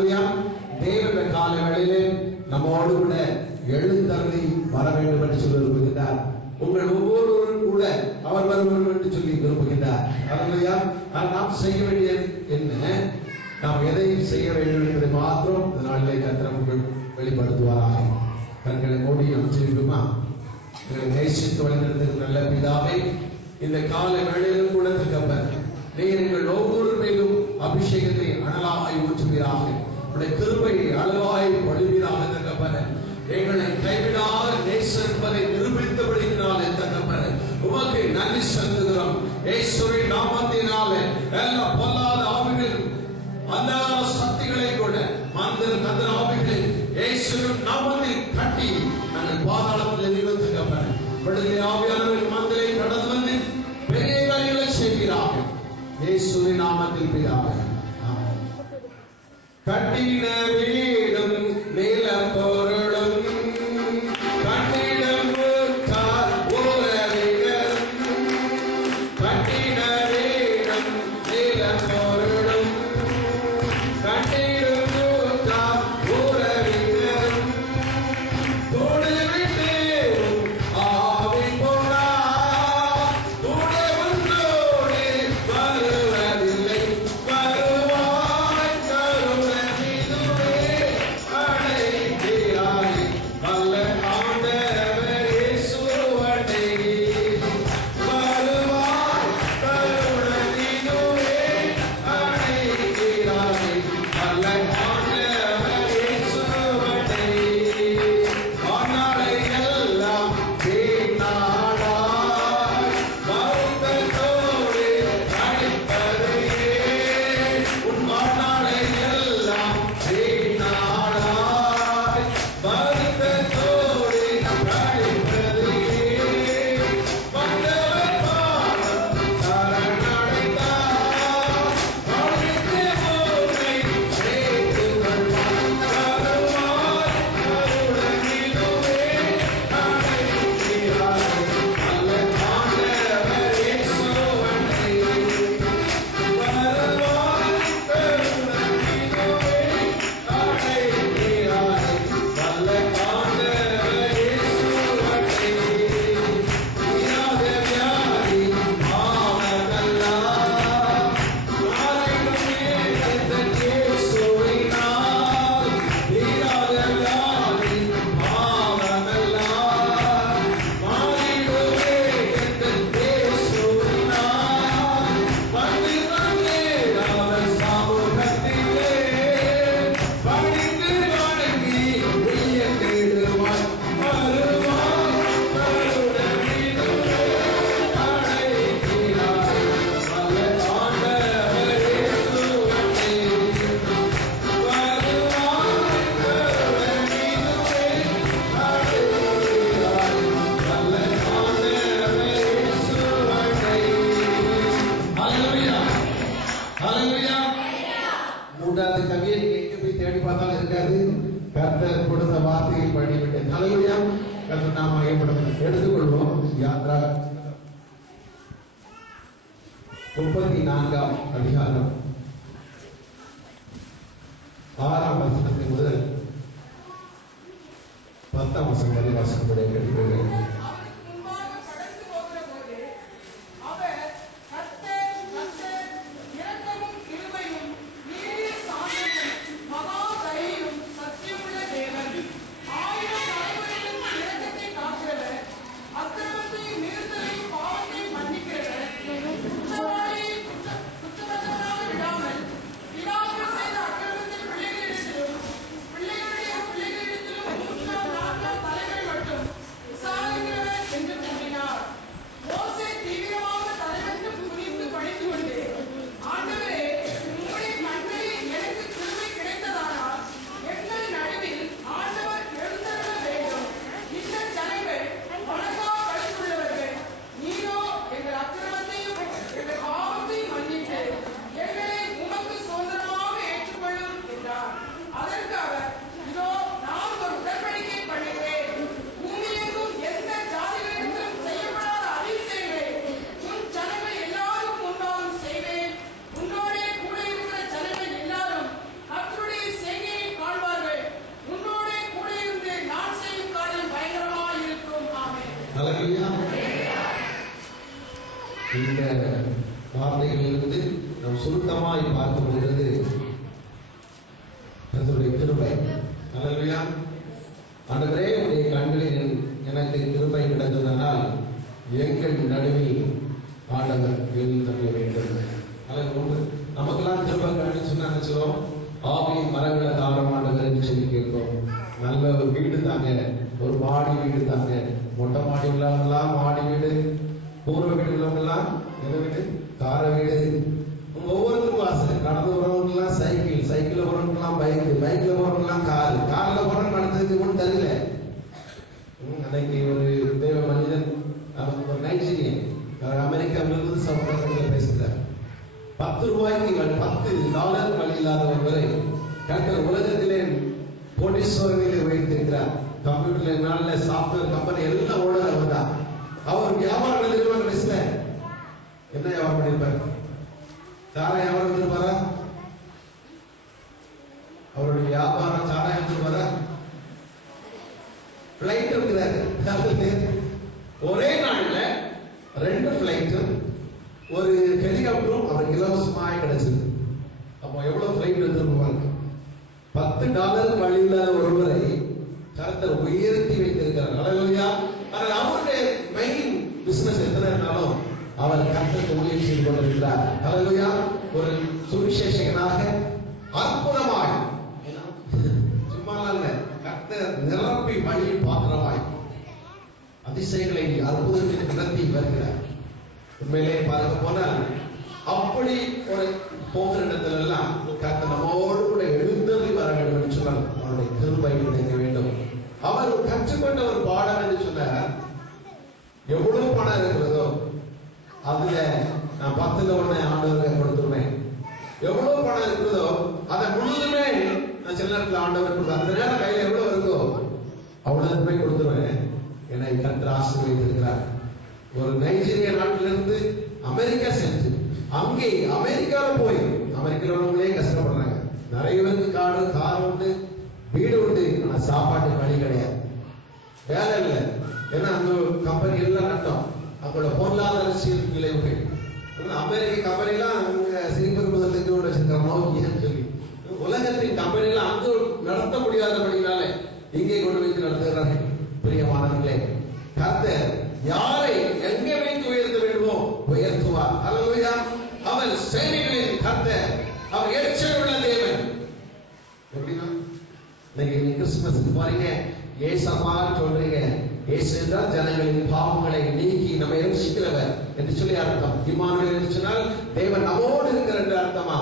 தேவ காலங்களிலே நம்மோடு கூட எழுந்தருளி வர வேண்டும் என்று சொல்லி விரும்புகின்றார். உங்கள் ஒவ்வொருவரும் கூட அவர் வருவர் என்று சொல்லி விரும்புகின்றார். நாம் செய்ய வேண்டியது என்ன, நாம் எதை செய்ய வேண்டும் என்பதை மாத்திரம் இந்த நாளிலே கர்த்தர் வெளிப்படுத்துவாராக. கண்களை மூடி அமைச்சிருக்குமா? எங்களை நேசித்து வழிநடத்துகிற நல்ல பிதாவே, இந்த கால வேளையிலும் கூட தகப்பன் நீர் எங்கள் ஒவ்வொரு மேலும் அபிஷேகத்தை அனலாய் ஊற்றுவீராக. உடைய கிருபையை அளவாய் பொழிவீராக தகப்பன். எங்களை கைவிடாத நேசர் என்பதை நிரூபித்தபடியினாலே தகப்பன் உமக்கு நன்றி செலுத்துகிறோம். இயேசுவின் நாமத்தினாலே எல்லா பொல்லாத ஆவிகள் அந்த சக்திகளை கூட மந்திர தந்திர ஆவிகளை இயேசுவின் நாமத்தில் கட்டி நாங்கள் பாதாளத்தில் நிறுத்த தகப்பன். விடுதலை ஆவியானவர் மந்திரை கடந்து வந்து பெரிய காரியங்களை செய்கிறாக. இயேசுவின் நாமத்தில் பிதாவே. கட்டிட வீடும் நில பொருளும் கட்டிடம் உறவினர் கட்டிட வீடும் நில பொருளும் கட்டிடம் உறவினர் தொடுவிட்டு ஆவி போனா துணை ஒன்றோடு வருவதில்லை வருவாய் கருணை அடைகிறாய் வல்ல ஆண்டவர் இயேசுவண்டே வருவாய் கருணை அடைகிறாய் வல்ல ஆண்டவர் இயேசுவண்டே ஆனாலை எல்லாம் வீணாடாய் வருத்தத்தோடு அழிப்பதையே உன் ஆனாலை எல்லாம் வீணாடாய் வருத்தத்தோடு அழிப்பதையே வந்தவர் பாதம் சரணடைந்தார் அழித்து போதை சேர்த்துக் கொள்வார் வருவாய் கருணையிலுமே அடைகிறாய் அல்ல ஆண்டவர் இயேசுவண்டே வருவாய் கருணையிலுமே அடைகிறாய் அல்ல ஆண்டவர் இயேசுவண்டே தீராத வியாதி ஆவதெல்லாம் மாறிடுமே எந்தன் இயேசுவினால் தீராத வியாதி ஆவதெல்லாம் மாறிடுமே எந்தன் இயேசுவினால் வந்து வந்தேன் அவர் சமூகத்திலே பணிந்து வணங்கி உய்ய தேடுவாய் வருவாய் கருணையிலுமே அடைகிறாய் வல்ல ஆண்டவர் இயேசுவண்டே வருவாய் கருணையிலுமே அடைகிறாய் வல்ல ஆண்டவர் இயேசுவண்டே. ஹல்லேலூயா ஹல்லேலூயா. மூன்றாவது கவியை நீங்க எங்க போய் தேடி பார்த்தாலும் இருக்காது. கர்த்தர் கொடுத்த வார்த்தையை பண்ணிவிட்டேன். ஹல்லேலூயா. கர்த்தர் நாம எடுத்துக்கொள்வோம். யாத்ரா 34ஆம் அதிகாரம் 6ஆம் வசனத்தின் முதல் 10ஆம் வசனம் வரை வாசிக்கும்படி கேட்டுக்கொள்கிறேன். பிள்ளைகளுடைய பிள்ளைகளிடத்திலும் 3 4 தலைகள் மட்டும் நாம் சுருக்கமாய் பார்க்க முடிகிறது கர்த்தருடைய கிருபை. அல்லேலூயா. ஆண்டவரே, உடைய கண்களில் எனக்கு கிருபை கிடைத்ததனால் எங்கள் நடுவில் ஆண்டவர் எழுந்தருள வேண்டும். அல்லேலூயா. நமக்கெல்லாம் கிருபை கிடைச்சு சொன்னா என்ன சொல்லுவோம்? ஆவியின் மரங்களை தாரம் ஆண்டவர் என்று சொல்லி கேட்கிறோம். நல்ல ஒரு வீடு தாங்க, ஒரு மாடி வீடு தாங்க. மொட்டை மாடி உள்ளவங்கெல்லாம் மாடி வீடு, பூர்வ வீடு உள்ளவங்கெல்லாம் எந்த வீடு? கார வீடு. ஒவ்வொருத்தருக்கும் ஆசை. நடந்து போறவங்கலாம் சைக்கிள், சைக்கிள் போறவங்கலாம் பைக், பைக்ல போறவங்கலாம் கார், கார்ல போறவங்க நடந்ததுக்கு ஒன்றும் தெரியல. அன்னைக்கு ஒரு தேவ மனிதன், ஒரு நைஜீரியன், அமெரிக்காவிலிருந்து சமூகத்தில் பேசுகிறார். $10 வழி இல்லாத ஒருவரை கர்த்தர் உலகத்திலே கோடீஸ்வரனிலே வைத்திருக்கிறார். கம்ப்யூட்டர்ல நல்ல சாப்ட்வேர் கம்பெனி எல்லாம் ஓடுறவர் தான். அவர் வியாபாரம் நிறுவனத்துல என்ன வியாபாரம் பண்ணிருப்பார்? சாராயம் வியாபாரம் இருப்பாரா? அவருடைய வியாபாரம் சாராயம் இருப்பாரா? பிளைட் இருக்கிறாரு. ஒரே நாள்ல 2 பிளைட்டும் ஒரு ஹெலிகாப்டரும் அவருக்கு இலவசமாக கிடைச்சது. அப்போ எவ்வளவு பிளைட் எடுத்துருப்பாங்க? $10 வழி இல்லாத ஒருவரை கர்த்தர் உயர்த்தி வைத்திருக்கிறார். அல்லேலூயா. ஆனால் அவருடைய மெயின் பிசினஸ் எத்தனை இருந்தாலும் அவர் கர்த்தருக்கு ஊழியம் செய்து கொண்டிருக்கிறார். அல்லேலூயா. ஒரு சுவிசேஷகனாக அற்புதமாய், சும்மா இல்ல, கர்த்தர் நிரப்பி வழி பாத்திரமாய் அதிசயங்களை அற்புதத்தை நடத்தி வருகிறார். உண்மையிலே பார்க்க போனால் அப்படி ஒரு போகிற இடத்துல எல்லாம் கர்த்தர் நம்மோடு கூட எழுந்தருளி வர வேண்டும் என்று சொன்னால் அவருடைய கிருபை கிடைக்க வேண்டும். அவர் கற்றுக்கொண்ட ஒரு பாடம் என்று சொன்னார், எவ்வளவு பணம் இருக்கிறதோ அதுல நான் 10ல் 1 ஆண்டவருக்கு கொடுத்துருவேன். எவ்வளவு பணம் இருக்கிறதோ அதை முழுதுமே நான் சில நேரத்தில் ஆண்டவர் கொடுப்பேன். அந்த நேரம் கையில எவ்வளவு இருக்கோ அவ்வளவு போய் கொடுத்துருவேன். என்னை கர்த்தர் ஆசீர்வதித்திருக்கிறார். ஒரு நைஜீரியா நாட்டிலிருந்து அமெரிக்கா சென்று அங்கே அமெரிக்காவில் போய், அமெரிக்காவில் உள்ளவங்களே கஷ்டப்படுறாங்க. நிறைய பேருக்கு கார் உண்டு, வீடு உண்டு, ஆனா சாப்பாட்டுக்கு வழி கிடையாது, வேலை இல்லை. ஏன்னா அந்த கம்பெனி எல்லாம் நட்டம், அவங்களோட பொருளாதார விளைவுகள். அமெரிக்க கம்பெனிலாம் அங்க சிங்கப்பூர் முதலுக்கு வச்சிருக்காங்க சொல்லி உலகத்தின் கம்பெனிலாம் அங்கு நடத்த முடியாதபடினால இங்கே கொண்டு வைத்து நடத்துகிறார்கள். பிரியமானவர்களே, கர்த்தர் யாரை எங்கே வைத்து உயர்த்த வேண்டுமோ உயர்த்துவார். அல்லேலூயா. அவர் சேனைகளின் கர்த்தர், அவர் எச்சரிக்கை உள்ள தேவன். எப்படின்னா இன்னைக்கு கிறிஸ்துமஸ்க்கு பாருங்க, ஏசப்பா சொல்றீங்க. இயேசு என்றால் ஜனங்களின் பாவங்களை நீக்கி நம்மை ரட்சிக்கிறவர் என்று சொல்லி அர்த்தம். இம்மானுவேல் என்று சொன்னால் தேவன் நம்மோடு இருக்கிறார் என்று அர்த்தமா.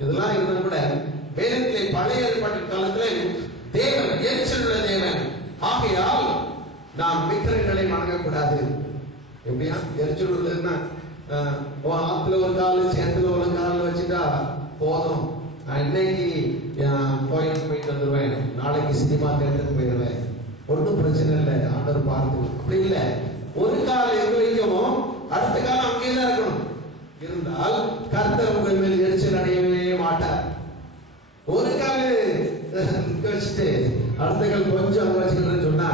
இதெல்லாம் இருந்தாலும் கூட வேதத்திலே பழைய ஏற்பாட்டு காலத்திலே தேவன் எச்சரிக்கை உள்ள தேவன். ஆகையால் நாம் விக்கிரகங்களை வணங்கக்கூடாது. எப்படியா எரிச்சல் உள்ளதுன்னா ஆத்துல ஒரு கால் சேத்துல ஒரு கால் வச்சுட்டா போதும், நான் இன்னைக்கு கோயிலுக்கு போயிட்டு வந்துடுவேன், நாளைக்கு சினிமா தேட்டருக்கு போயிடுவேன், ஒன்றும் பிரச்சனை இல்லை, ஆண்டவர் பார்த்து. அப்படி இல்லை. ஒரு கால் எங்க வைக்கவும் அடுத்த காலம் அங்கேதான் இருக்கணும். இருந்தால் கர்த்தர் உங்கள் மேல் எரிச்சல் அடையவே மாட்டார். ஒரு கால் வச்சுட்டு அடுத்த கால் கொஞ்சம் அங்க வச்சுக்கிறேன்னு சொன்னா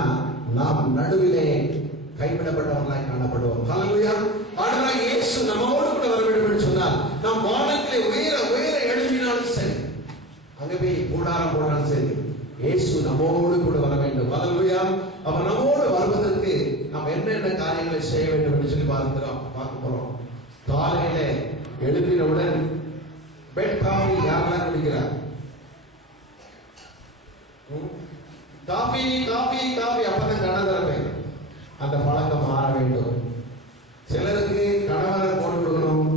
நாம் நடுவிலே கைவிடப்பட்டவர்களாய் காணப்படுவோம். ஹல்லேலூயா. ஆண்டவராகிய இயேசு நம்மோடு கூட வர வேண்டும் என்று சொன்னால் நாம் வானத்திலே உயர உயர எழுப்பினாலும் சரி, அங்கே போய் கூடாரம் போனாலும் சரி, இயேசு நம்மோடு கூட வர வேண்டும். ஹல்லேலூயா. அவர் நம்மோடு வருவதற்கு நாம் என்னென்ன காரியங்களை செய்ய வேண்டும் என்று சொல்லி பார்க்க போறோம். காலையில எழுப்பினவுடன் பெட் காஃபி யாரெல்லாம் குடிக்கிறார்? காபி காபி காபி அப்பதான் கணவன் அந்த பழக்கம் மாற வேண்டும். சிலருக்கு கணவன் போட்டு கொடுக்கணும்,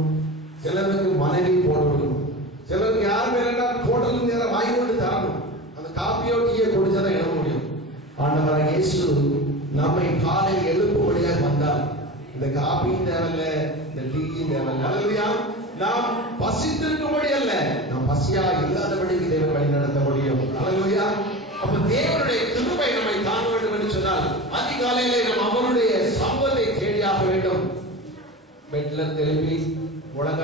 சிலருக்கு மனைவி போட்டு கொடுக்கணும், சிலருக்கு யார் வேணா போட்டது நேரம் வாங்கி கொண்டு தரணும். அந்த காப்பியோ டீயோ குடிச்சாதான் எழுத முடியும். ஆண்டவராகிய இயேசு நம்மை காலை எழுப்பும்படியாக வந்தால் இந்த காப்பியும் தேவையில்லை, இந்த டீயும் தேவையில்லை. அல்லேலூயா. நாம் பசித்திருக்கும்படி அல்ல, நாம் பசியா இல்லாதபடிக்கு தேவன் வழி நடத்த முடியும். அல்லேலூயா. அப்ப தேவனுடைய கிருபை நம்மை காண வேண்டும் என்று சொன்னால் அதிகாலையிலே நாம் அவருடைய சம்பத்தை தேடியாக வேண்டும். பெட்ல திரும்பி முழங்க